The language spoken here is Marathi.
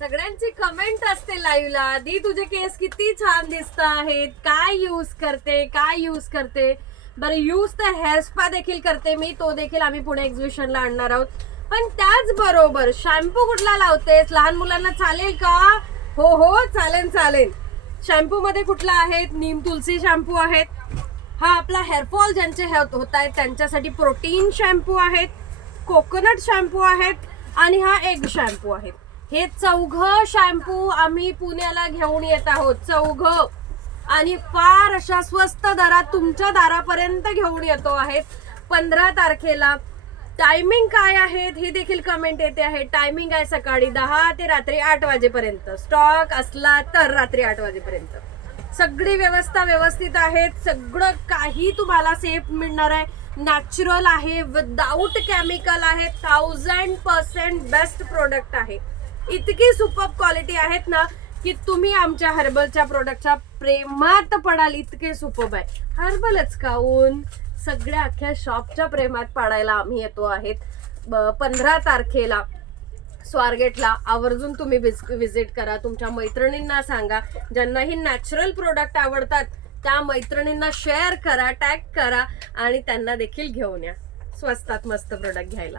सगळ्यांची कमेंट असते लाईव्हला, दी तुझे केस किती छान दिसत आहेत, काय यूज करते. बरं, यूज तर हेअर स्पा देखील करते मी, तो देखील आम्ही पुणे एक्झिबिशनला आणणार आहोत. पण त्याचबरोबर शॅम्पू कुठला लावतेस, लहान मुलांना चालेल का? हो चालेल. शॅम्पू मध्ये कुठला आहेत? नीम तुलसी शॅम्पू आहेत. हा आपला हेअरफॉल ज्यांचे होत आहेत त्यांच्यासाठी प्रोटीन शॅम्पू आहेत, कोकोनट शॅम्पू आहेत आणि हा एग शॅम्पू आहेत. हे 4 शॅम्पू आम्ही पुण्याला घेऊन येत आहोत, 4, आणि फार अशा स्वस्त दरात तुमच्या दारापर्यंत घेऊन येतो आहेत 15 तारखेला. टायमिंग काय आहेत हे देखील कमेंट येते आहे. टायमिंग आहे सकाळी 10 ते रात्री 8 वाजेपर्यंत. स्टॉक असला तर रात्री 8 वाजेपर्यंत. सगळी व्यवस्था व्यवस्थित आहेत, सगळं काही तुम्हाला सेफ मिळणार आहे. नॅचरल आहे, विदाउट केमिकल आहे, 1000% बेस्ट प्रोडक्ट आहे. इतकी सुपर क्वालिटी आहेत ना की तुम्ही आमच्या हर्बलच्या प्रोडक्टच्या प्रेमात पडाल. इतके सुपर आहे. हर्बलच काऊन सगळ्या अख्ख्या शॉपच्या प्रेमात पाडायला आम्ही येतो आहेत 15 तारखेला स्वारगेटला. आवर्जून तुम्ही विजिट करा, तुमच्या मैत्रिणींना सांगा, ज्यांनाही नॅचरल प्रोडक्ट आवडतात त्या मैत्रिणींना शेअर करा, टॅग करा आणि त्यांना देखील घेऊन या स्वस्तात मस्त प्रोडक्ट घ्यायला.